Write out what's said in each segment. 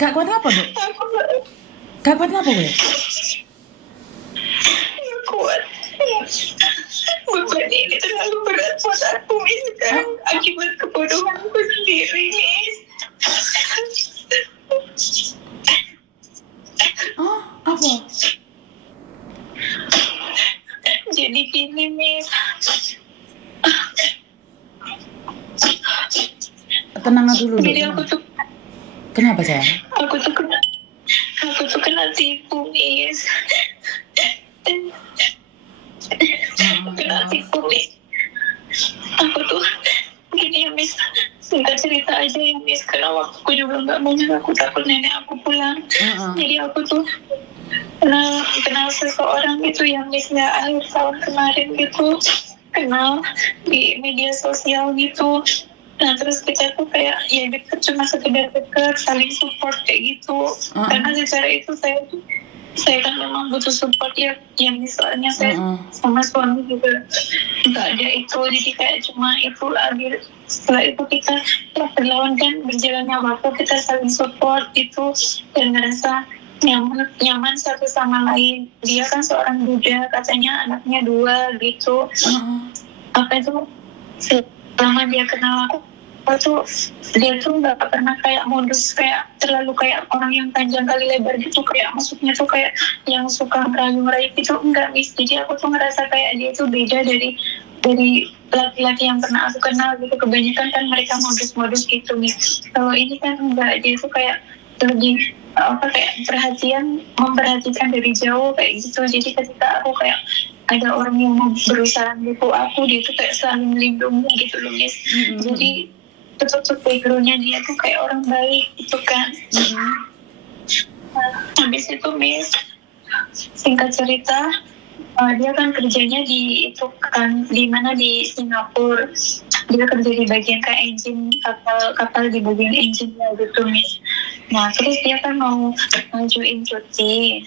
Kak kuat apa, Bu? Aku Kak kuat apa, Bu? nggak kuat. Beban ini terlalu berat buat aku, Miss. Sekarang akibat kebodohanku sendiri, Miss. Oh, apa? Jadi gini, Miss. Tenang dulu, Dok. Jadi aku tuh Kenapa, sayang? aku tuh kena tipu, Miss. Kena tipu, Miss. Aku tuh gini ya, Miss. Singkat cerita aja ya, Miss. Karena waktu aku juga nggak banyak, aku takut nenek aku pulang. Jadi aku tuh kenal seseorang gitu yang Missnya akhir tahun kemarin gitu, kenal di media sosial gitu. Nah terus kita tuh kayak ya deket, cuma sekedar deket, saling support kayak gitu. Karena secara itu saya kan memang butuh support ya, yang misalnya saya sama suami juga nggak ada itu, jadi kayak cuma itu akhir. Setelah itu kita berlawan kan, berjalannya waktu kita saling support itu dan ngerasa nyaman satu sama lain. Dia kan seorang Buddha, katanya anaknya 2 gitu. Apa itu, selama dia kenal aku tuh dia tuh nggak pernah kayak modus kayak terlalu kayak orang yang panjang kali lebar gitu, kayak maksudnya tuh kayak yang suka merayu-merayu gitu, enggak, Miss. Jadi aku tuh ngerasa kayak dia tuh beda dari laki-laki yang pernah aku kenal gitu. Kebanyakan kan mereka modus-modus gitu, Miss. Kalau ini kan enggak, dia tuh kayak lebih kayak memperhatikan dari jauh kayak gitu. Jadi ketika aku kayak ada orang yang mau berusaha nipu aku, dia tuh kayak selalu melindungi gitu loh, Miss. Jadi tutup backgroundnya dia tuh kayak orang baik gitu kan. Habis itu, Miss, singkat cerita, dia kan kerjanya di itu kan di mana, di Singapura. Dia kerja di bagian kayak engine kapal di bagian engine-nya gitu, Miss. Nah terus dia kan mau ngajuin cuti.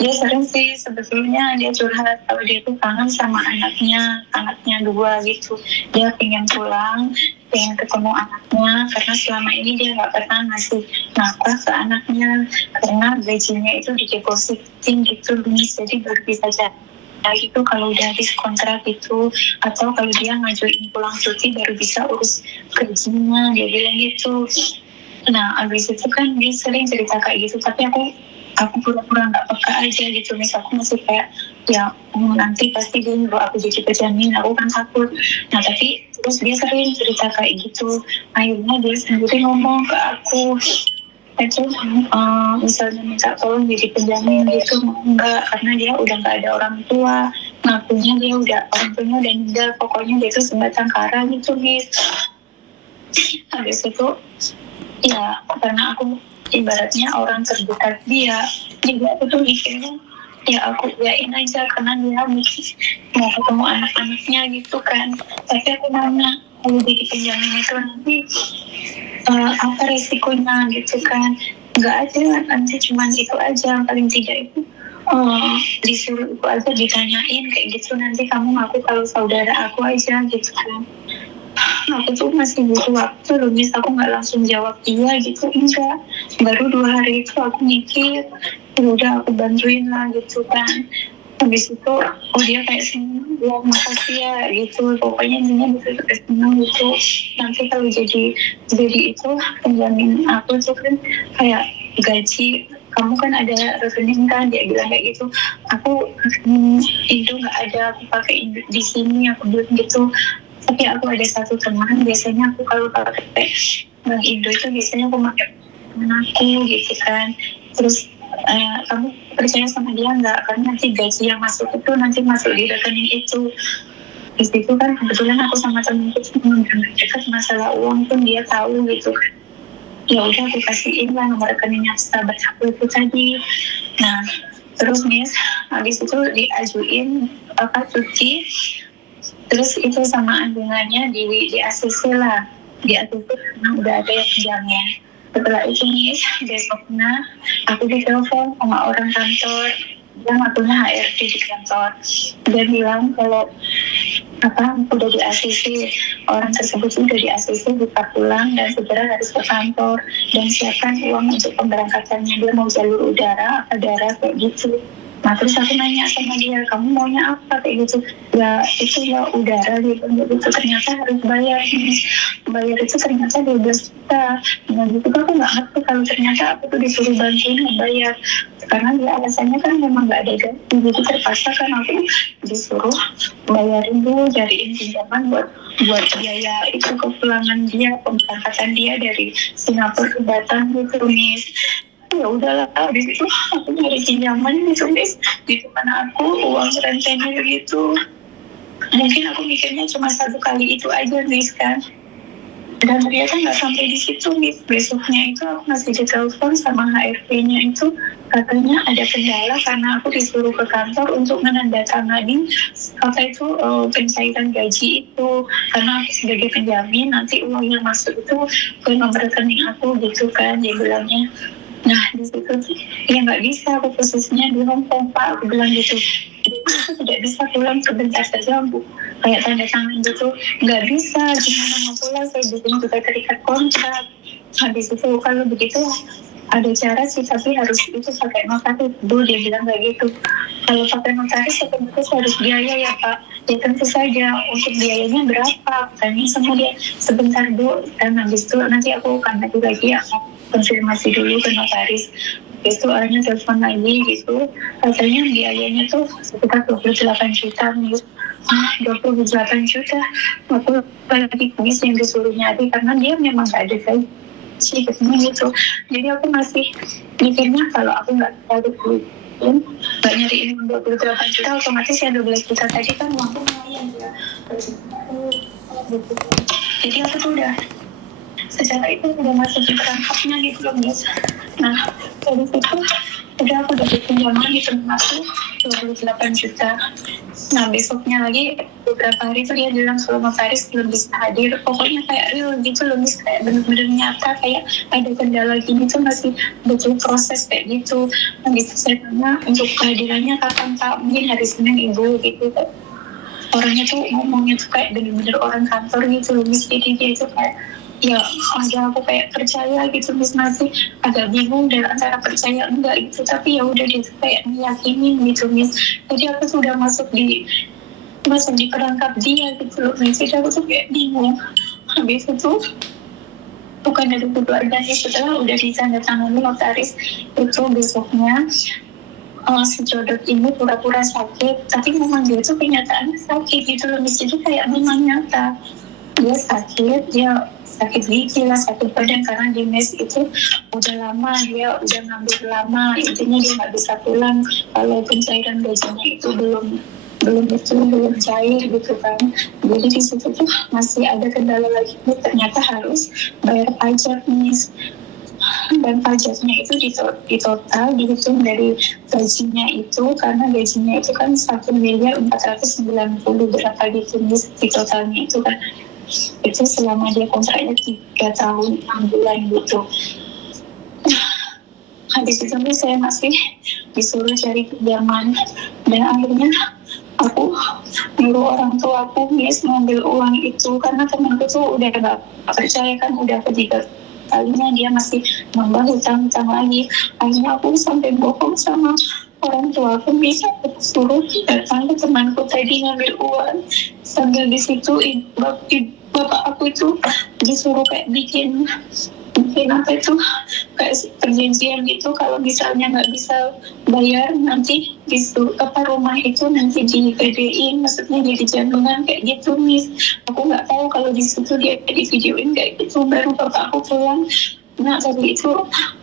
Dia sering sih sebetulnya dia curhat kalau dia tuh kangen sama anaknya 2 gitu. Dia pengen pulang, pengen ketemu anaknya, karena selama ini dia nggak pernah ngasih nafkah ke anaknya karena gajinya itu didepositin gitu, Miss. Jadi baru bisa itu kalau udah habis kontrak itu, atau kalau dia ngajuin pulang cuti baru bisa urus gajinya, dia bilang gitu. Nah abis itu kan dia sering cerita kayak gitu, tapi aku pura-pura nggak peka aja gitu, Miss. Aku masih kayak ya nanti pasti dia nyuruh aku jadi penjamin, aku kan takut. Nah tapi terus dia sering cerita kayak gitu, akhirnya dia sendiri ngomong ke aku itu misalnya minta tolong jadi penjamin gitu, enggak, karena dia udah nggak ada orang tua, ngakunya dia udah orang tuanya udah meninggal, pokoknya dia itu sebatang kara gitu, Miss. Habis itu ya karena aku ibaratnya orang terdekat dia, jadi aku tuh mikirnya ya aku iyain aja karena dia mau ketemu anak-anaknya gitu kan. Tapi aku nanya, kalau jadi penjamin itu nanti apa resikonya gitu kan. Nggak ada, nanti cuma itu aja, paling tidak itu disuruh itu aja, ditanyain kayak gitu, nanti kamu ngaku kalau saudara aku aja gitu kan. Aku tuh masih butuh waktu loh, Miss. Aku nggak langsung jawab iya gitu, enggak. Baru 2 hari itu aku mikir, udah aku bantuin lah gitu kan. Habis itu dia kayak seneng, ya makasih ya gitu, pokoknya intinya bisa seneng gitu. Nanti kalau jadi itu penjamin aku tuh kan kayak gaji kamu kan ada rekening kan, dia bilang kayak gitu. Aku Indo nggak ada, aku pakai di sini, aku bilang gitu. Tapi aku ada satu teman, biasanya aku kalau pakai Bank Indo itu biasanya aku pakai teman aku gitu kan. Terus kamu percaya sama dia nggak? Karena nanti gaji yang masuk itu nanti masuk di rekening itu. Di situ kan kebetulan aku sama temanku dekat, masalah uang pun dia tahu gitu kan. Ya udah aku kasihin lah nomor rekeningnya sahabat aku itu tadi. Nah terus, Miss, habis itu diajuin cuti. Terus itu sama andungannya di ACC lah, di ACC karena udah ada yang penjamin. Setelah itu, Miss, besoknya aku ditelepon sama orang kantor. yang akunya HRD di kantor. Dia bilang kalau udah di ACC, orang tersebut sudah di ACC, buka pulang dan segera harus ke kantor dan siapkan uang untuk pemberangkatannya. Dia mau jalur udara apa darat kayak gitu. Nah terus aku nanya sama dia, kamu maunya apa kayak gitu? Ya itu ya udara gitu. Itu ternyata harus bayar nih. Bayar itu ternyata 12 juta. Nah gitu kan aku nggak ngerti kalau ternyata aku tuh disuruh bantuin membayar. Karena dia alasannya kan memang nggak ada gaji. Jadi terpaksa kan aku disuruh bayarin dulu, cariin pinjaman buat biaya itu kepulangan dia, pemberangkatan dia dari Singapura ke Batam gitu, Miss. Ya udahlah, habis itu aku nyari pinjaman gitu, Miss. Di mana aku uang rentenir gitu. Mungkin aku mikirnya cuma 1 kali itu aja, Miss, kan. Dan ternyata nggak sampai di situ, Miss. Besoknya itu aku masih ditelepon sama HRD-nya itu, katanya ada kendala karena aku disuruh ke kantor untuk menandatangani pencairan gaji itu, karena aku sebagai penjamin nanti uangnya masuk itu ke nomor rekening aku gitu kan, dia bilangnya. Nah di situ ya nggak bisa, aku posisinya di Hong Kong Pak, aku bilang gitu. Aku tidak bisa pulang sebentar saja, Bu, kayak tanda tangan gitu, nggak bisa, gimana mau pulang, saya bikin juga terikat kontrak. Habis itu kalau begitu ada cara sih, tapi harus itu pakai notaris. Bu, dia bilang kayak gitu, kalau pakai notaris otomatis harus biaya ya Pak. Ya tentu saja, untuk biayanya berapa, tanya sama dia. Sebentar Bu, dan habis itu nanti aku akan lagi konfirmasi dulu ke notaris. Itu akhirnya telepon lagi gitu, katanya biayanya tuh sekitar 28 juta nih. 28 juta, aku lagi kumis yang disuruh nyari karena dia memang gak ada gaji gitu. Jadi aku masih mikirnya kalau aku nggak nggak nyariin 28 juta, otomatis yang 12 juta tadi kan uangku lumayan ya. Jadi aku tuh udah secara itu udah masuk di perangkapnya gitu loh, Miss. Nah dari situ udah aku dapat pinjaman gitu masuk 28 juta. Nah besoknya lagi beberapa hari tuh dia bilang kalau notaris belum bisa hadir. Pokoknya kayak real gitu loh, Miss, kayak bener-bener nyata, kayak ada kendala gini tuh masih butuh proses kayak gitu. Nah gitu saya tanya untuk kehadirannya kapan Pak, mungkin hari Senin Ibu gitu. Orangnya tuh ngomongnya tuh kayak bener-bener orang kantor gitu loh, Miss. Jadi dia itu kayak ya ada aku kayak percaya gitu, Miss, masih agak bingung dan antara percaya enggak gitu, tapi ya udah dia tuh kayak meyakinin gitu, Miss. Jadi aku tuh udah masuk di perangkap dia gitu loh, Miss. Jadi aku tuh kayak bingung. Habis itu bukan dari keluarganya, setelah udah ditandatangani notaris itu besoknya si jodoh ini pura-pura sakit, tapi memang dia tuh kenyataannya sakit gitu loh, Miss. Jadi kayak memang nyata dia sakit gigi lah, sakit badan, karena di mes itu udah lama, dia udah nganggur lama, intinya dia nggak bisa pulang kalau pencairan gajinya itu belum cair gitu kan. Jadi di situ tuh masih ada kendala lagi, ternyata harus bayar pajak, Miss. Dan pajaknya itu di total dihitung dari gajinya itu, karena gajinya itu kan 1.490.000 berapa gitu, Miss, di totalnya itu kan. Itu selama dia kontraknya 3 tahun 6 bulan gitu. Habis itu saya masih disuruh cari pinjaman, dan akhirnya aku nyuruh orang tua aku, Miss, ngambil uang itu karena temanku tuh udah gak percaya kan, udah ketiga kalinya dia masih nambah hutang lagi. Akhirnya aku sampai bohong sama orang tua aku, bisa suruh datang ke temanku tadi ngambil uang. Sambil di situ bapak aku itu disuruh kayak bikin apa itu kayak perjanjian gitu, kalau misalnya nggak bisa bayar nanti disuruh rumah itu nanti di-PD-in, maksudnya jadi jaminan kayak gitu, Miss. Aku nggak tahu kalau di situ dia di videoin kayak gitu. Baru bapak aku pulang, nah tadi itu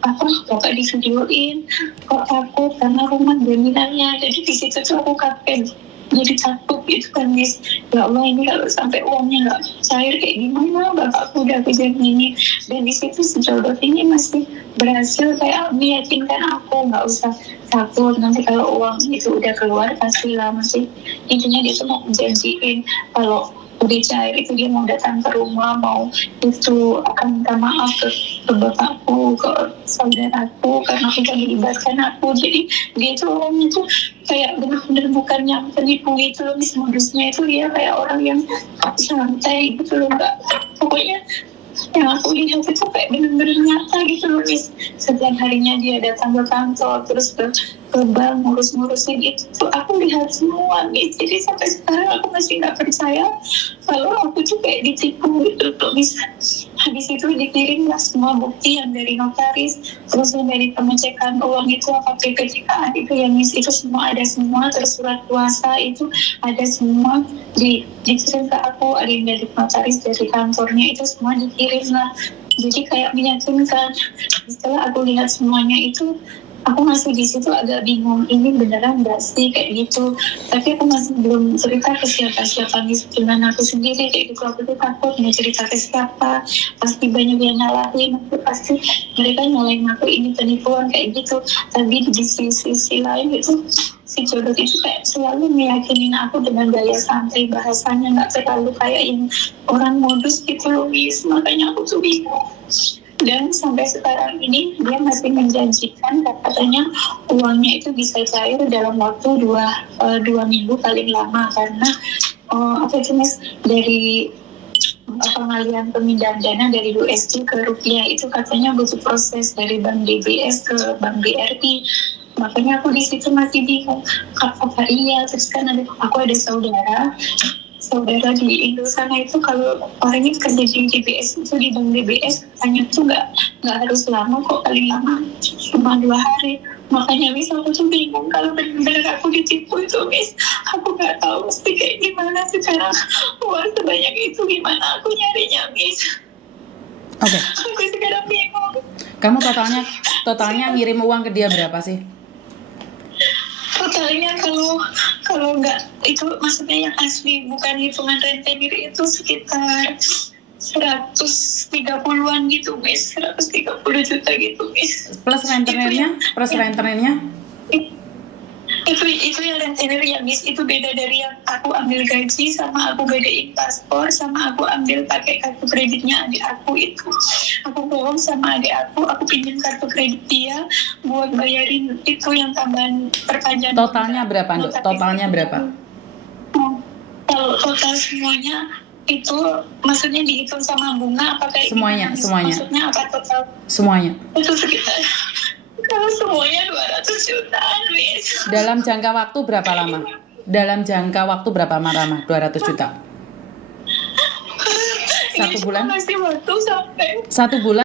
bapak di videoin kok aku karena rumah jaminannya. Jadi di situ tuh aku kaget, jadi takut gitu kan, Miss. Ya Allah, ini kalau sampai uangnya nggak cair kayak gimana, bapakku udah kejadian ini. Dan di situ sejauh ini masih berhasil kayak meyakinkan aku nggak usah takut, nanti kalau uang itu udah keluar pastilah, masih intinya dia tuh mau menjanjiin kalau udah cair itu dia mau datang ke rumah, mau itu akan minta maaf ke bapakku, ke saudaraku karena sudah melibatkan aku. Jadi dia tuh orangnya tuh kayak benar-benar bukan yang penipu gitu loh, modusnya itu dia kayak orang yang santai gitu loh, nggak, pokoknya yang aku lihat itu kayak bener-bener nyata gitu loh, Miss. Setiap harinya dia datang ke kantor, terus ke bank ngurus-ngurusin itu tuh aku lihat semua, Miss. Jadi sampai sekarang aku masih nggak percaya kalau aku tuh kayak ditipu gitu loh, Miss. Habis itu dikirim lah semua bukti yang dari notaris, terus yang dari pengecekan uang itu, apa PPKA itu ya, Miss, itu semua ada semua, terus surat kuasa itu ada semua dikirim ke aku, ada yang dari notaris dari kantornya itu semua dikirim lah. Jadi kayak meyakinkan. Setelah aku lihat semuanya itu, aku masih di situ agak bingung, ini beneran nggak sih kayak gitu. Tapi aku masih belum cerita ke siapa-siapa, Miss. Cuman aku sendiri kayak gitu, aku tuh takut mau cerita ke siapa, pasti banyak yang nyalahin aku, pasti mereka nyalahin aku ini penipuan kayak gitu. Tapi di sisi lain itu si jodoh itu kayak selalu meyakinin aku dengan gaya santai, bahasanya nggak terlalu kayak yang orang modus gitu loh, Miss. Makanya aku tuh bingung. Dan sampai sekarang ini dia masih menjanjikan katanya uangnya itu bisa cair dalam waktu dua minggu paling lama, karena apa itu, Miss, dari pengalihan pemindahan dana dari USD ke rupiah itu katanya butuh proses dari Bank DBS ke Bank BRI. Makanya aku di situ masih bingung apa iya. Terus kan aku ada saudara di Indo sana itu, kalau orangnya kerja di DBS itu, di Bank DBS katanya tuh nggak harus lama kok, paling lama cuma 2 hari. Makanya, Miss, aku tuh bingung kalau benar-benar aku ditipu itu, Miss. Aku nggak tahu mesti kayak gimana sekarang, uang sebanyak itu gimana aku nyarinya, Miss. Oke. Aku sekarang bingung. Kamu totalnya ngirim uang ke dia berapa sih? Totalnya kalau nggak itu, maksudnya yang asli bukan hitungan rentenir, itu sekitar 130-an gitu, Miss. 130 juta gitu, Miss. Plus rentenirnya? Itu yang rentenir ya, Miss. Itu beda dari yang aku ambil gaji, sama aku gadein paspor, sama aku ambil pakai kartu kreditnya adik aku itu. Aku bohong sama adik aku pinjam kartu kredit dia buat bayarin itu yang tambahan perpanjangan. Totalnya berapa, Nduk? Totalnya berapa? Kalau total semuanya itu maksudnya dihitung sama bunga apa kayak semuanya? Maksudnya apa total? Semuanya. Itu sekitar, kalau semuanya 200 jutaan, Miss. Dalam jangka waktu berapa lama? Dalam jangka waktu berapa lama? 200 juta? 1 bulan? Masih waktu sampai 1 bulan?